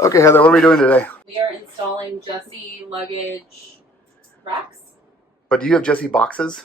Okay, Heather, what are we doing today? We are installing Jessie luggage racks. But do you have Jessie boxes?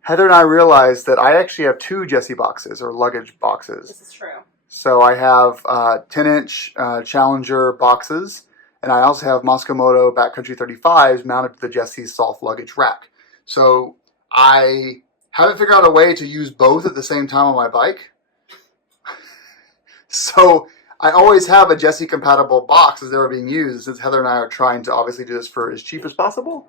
Heather and I realized that I actually have two Jessie boxes, or luggage boxes. This is true. So I have 10-inch Challenger boxes, and I also have Moskomoto Backcountry 35s mounted to the Jessie soft luggage rack. So I haven't figured out a way to use both at the same time on my bike. So I always have a Jessie compatible box as they were being used, since Heather and I are trying to obviously do this for as cheap as possible.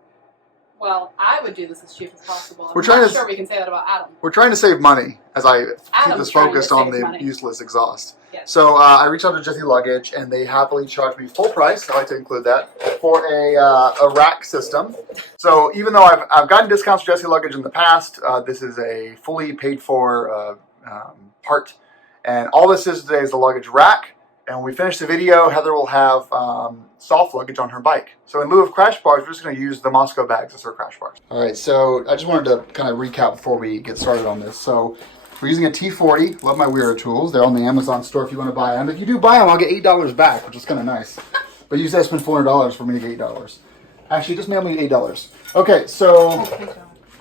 Well, I would do this as cheap as possible. We're trying not to, sure we can say that about Adam. We're trying to save money as I keep Adam's this trying to focused on save the money. useless exhaust. Yes. So I reached out to Jessie Luggage, and they happily charged me full price. I like to include that for a rack system. So even though I've gotten discounts for Jessie Luggage in the past, this is a fully paid for part, and all this is today is the luggage rack. And when we finish the video, Heather will have soft luggage on her bike. So in lieu of crash bars, we're just going to use the Moscow bags as her crash bars. All right, so I just wanted to kind of recap before we get started on this. So we're using a T40. Love my Weirdo tools. They're on the Amazon store if you want to buy them. If you do buy them, I'll get $8 back, which is kind of nice. But you said spend $400 for me to get $8. Actually, just mail me $8. Okay, so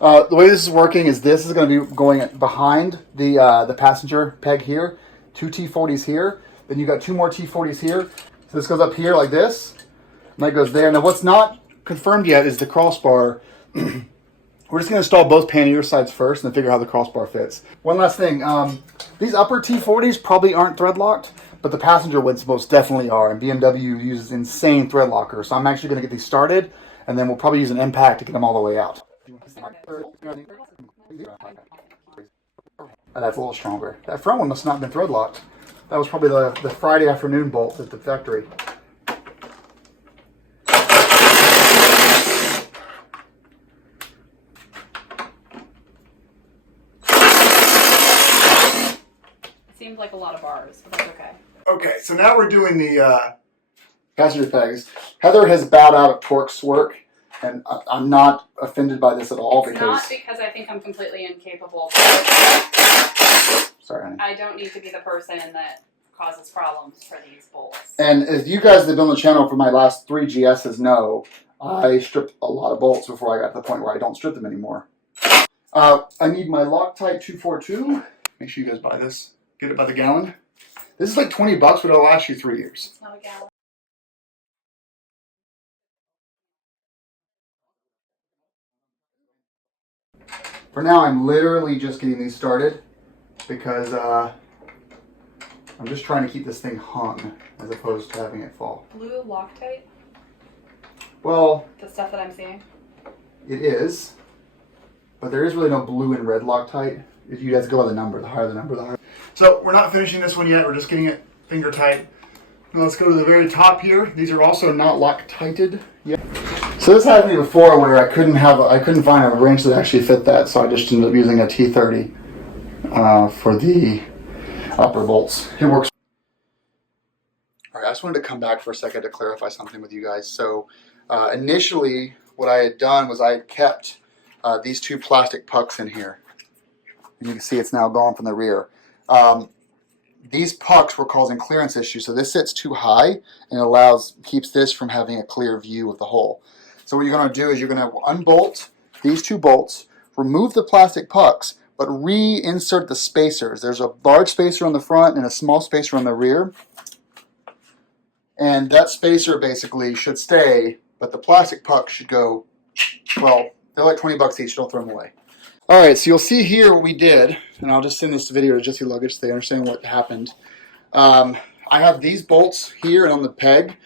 the way this is working is this is going to be going behind the passenger peg here. Two T40s here. Then you got two more T40s here. So this goes up here like this, and that goes there. Now what's not confirmed yet is the crossbar. We're just going to install both pannier sides first and then figure out how the crossbar fits. One last thing, these upper T40s probably aren't thread locked, but the passenger ones most definitely are, and BMW uses insane thread lockers. So I'm actually going to get these started, and then we'll probably use an impact to get them all the way out. That's a little stronger. That front one must not have been thread locked. That was probably the Friday afternoon bolt at the factory. It seems like a lot of bars, but that's okay. Okay, so now we're doing the passenger pegs. Heather has bowed out of Torque's work, and I'm not offended by this at all. It's not because I think I'm completely incapable. Sorry, honey. I don't need to be the person that causes problems for these bolts. And as you guys that have been on the channel for my last 3 GSs know, I stripped a lot of bolts before I got to the point where I don't strip them anymore. I need my Loctite 242. Make sure you guys buy this. Get it by the gallon. This is like $20, but it'll last you 3 years. It's not a gallon. For now, I'm literally just getting these started because I'm just trying to keep this thing hung as opposed to having it fall. Blue Loctite? Well, The stuff that I'm seeing? it is, but there is really no blue and red Loctite. If you guys go by the number, the higher the number, the higher. So we're not finishing this one yet. We're just getting it finger tight. Now let's go to the very top here. These are also not Loctited yet. So this happened to me before where I couldn't find a wrench that actually fit that, so I just ended up using a T30 for the upper bolts. It works. All right, I just wanted to come back for a second to clarify something with you guys. So initially, what I had done was I had kept these two plastic pucks in here. And you can see it's now gone from the rear. These pucks were causing clearance issues, so this sits too high and keeps this from having a clear view of the hole. So what you're going to do is you're going to unbolt these two bolts, remove the plastic pucks, but reinsert the spacers. There's a large spacer on the front and a small spacer on the rear. And that spacer basically should stay, but the plastic pucks should go, well, they're like $20 each, don't throw them away. All right, so you'll see here what we did, and I'll just send this video to Jessie Luggage so they understand what happened. I have these bolts here and on the peg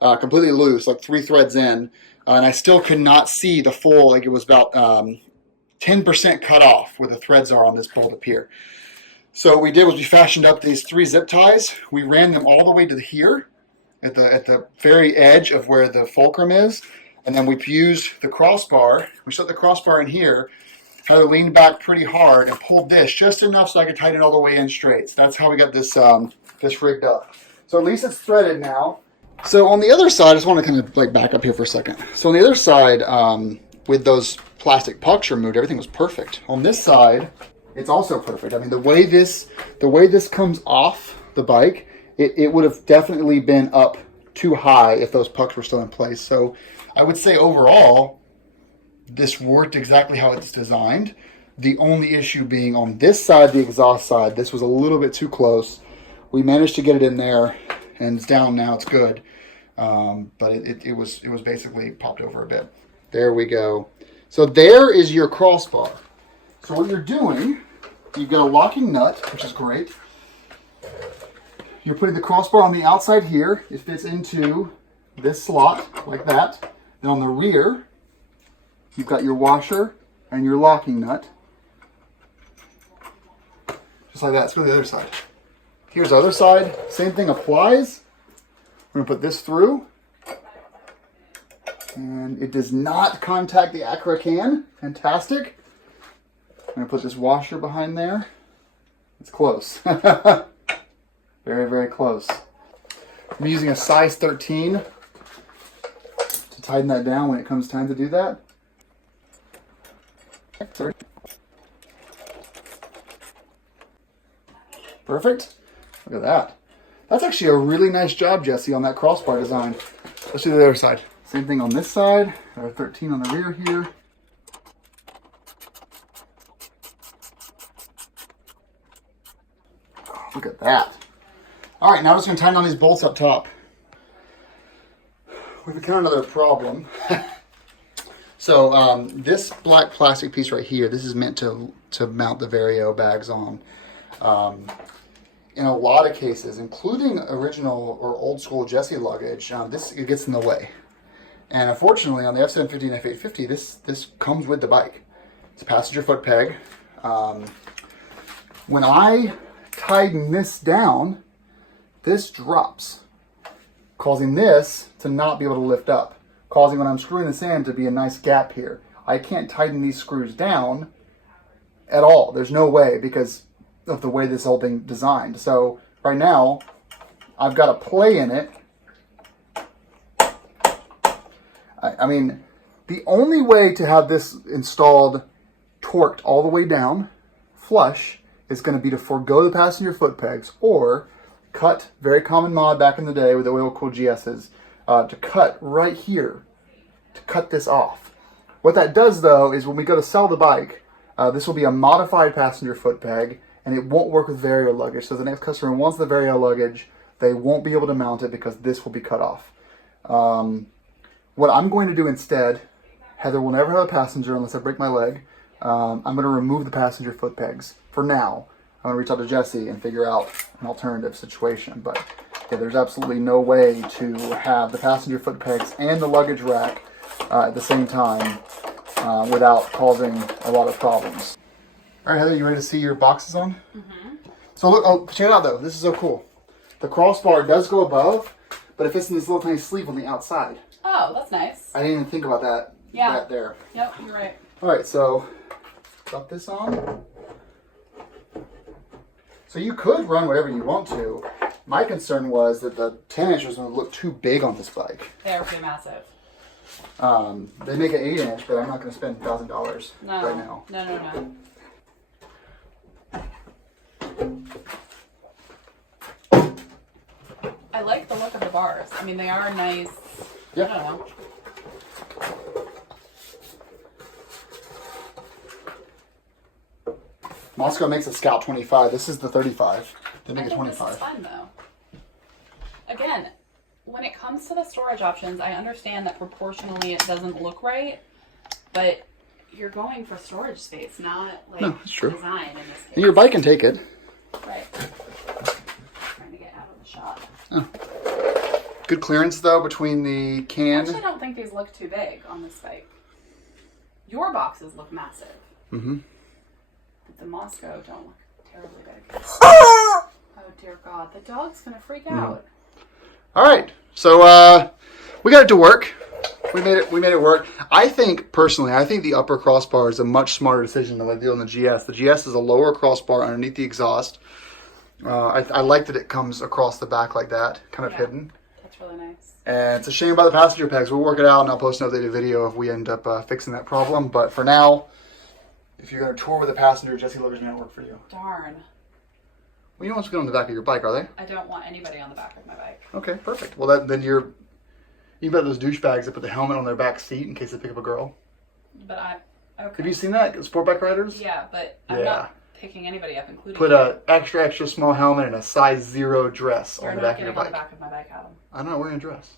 completely loose, like 3 threads in, and I still could not see the full, like it was about 10% cut off where the threads are on this bolt up here. So what we did was we fashioned up these 3 zip ties. We ran them all the way to here at the very edge of where the fulcrum is, and then we used the crossbar. We set the crossbar in here, had it leaned back pretty hard, and pulled this just enough so I could tighten it all the way in straight. So that's how we got this this rigged up. So at least it's threaded now. So on the other side, I just want to kind of like back up here for a second. So on the other side, with those plastic pucks removed, everything was perfect. On this side, it's also perfect. I mean, the way this comes off the bike, it would have definitely been up too high if those pucks were still in place. So I would say overall, this worked exactly how it's designed. The only issue being on this side, the exhaust side, this was a little bit too close. We managed to get it in there, and it's down now. It's good, but it was basically popped over a bit. There we go. So there is your crossbar. So what you're doing, you've got a locking nut, which is great. You're putting the crossbar on the outside here. It fits into this slot like that. Then on the rear, you've got your washer and your locking nut. Just like that. Let's go to the other side. Here's the other side. Same thing applies. We're going to put this through. And it does not contact the Acura can. Fantastic. I'm going to put this washer behind there. It's close. Very, very close. I'm using a size 13 to tighten that down when it comes time to do that. Perfect. Look at that. That's actually a really nice job, Jesse, on that crossbar design. Let's do the other side. Same thing on this side. Got a 13 on the rear here. Oh, look at that. All right, now we're just going to tighten on these bolts up top. We've encountered another problem. So this black plastic piece right here, this is meant to mount the Vario bags on. In a lot of cases, including original or old school Jesse luggage, it gets in the way. And unfortunately, on the F750 and F850, this comes with the bike. It's a passenger foot peg. When I tighten this down, this drops, causing this to not be able to lift up, causing when I'm screwing this in to be a nice gap here. I can't tighten these screws down at all. There's no way because of the way this whole thing designed. So right now, I've got a play in it. I mean, the only way to have this installed torqued all the way down, flush, is going to be to forego the passenger foot pegs or cut, very common mod back in the day with the oil-cooled GSs, to cut right here, to cut this off. What that does though is when we go to sell the bike, this will be a modified passenger foot peg and it won't work with Vario luggage. So the next customer wants the Vario luggage, they won't be able to mount it because this will be cut off. What I'm going to do instead, Heather will never have a passenger unless I break my leg. I'm going to remove the passenger foot pegs for now. I'm going to reach out to Jesse and figure out an alternative situation. But yeah, there's absolutely no way to have the passenger foot pegs and the luggage rack at the same time without causing a lot of problems. All right, Heather, you ready to see your boxes on? Mm-hmm. So look, check it out though. This is so cool. The crossbar does go above, but it fits in this little tiny sleeve on the outside. Oh, that's nice. I didn't even think about that. Yeah. That there. Yep, you're right. All right, so drop this on. So you could run whatever you want to. My concern was that the 10-inch was going to look too big on this bike. They're pretty massive. They make an 8-inch, but I'm not going to spend $1,000 right now. No. I like the look of the bars. I mean, they are nice. Yeah. I don't know. Moscow makes a Scout 25. This is the 35. They make a 25. This is fun though. Again, when it comes to the storage options, I understand that proportionally it doesn't look right, but you're going for storage space, not like that's true. design in this case. And your bike can take it. Right. Trying to get out of the shot. Oh. Good clearance though between the I can. actually don't think these look too big on this bike. Your boxes look massive. Mm-hmm. But the Moscow don't look terribly big. Oh dear God, the dog's gonna freak out. All right, so we got it to work. We made it work. I think personally, the upper crossbar is a much smarter decision than what they do on the GS. The GS is a lower crossbar underneath the exhaust. I like that it comes across the back like that, kind of hidden. That's really nice. And it's a shame about the passenger pegs. We'll work it out, and I'll post an updated video if we end up fixing that problem. But for now, if you're going to tour with a passenger, Jesse Luggage may not work for you. Darn. Well, you don't want to get on the back of your bike, are they? I don't want anybody on the back of my bike. Okay, perfect. Well, then you bet those douchebags that put the helmet on their back seat in case they pick up a girl. But okay. Have you seen that? Sport bike riders? Yeah, but I'm not picking anybody up, including Put a extra small helmet and a size 0 dress You're on the not back of your getting on the bike. back of my bike, Adam. I'm not wearing a dress.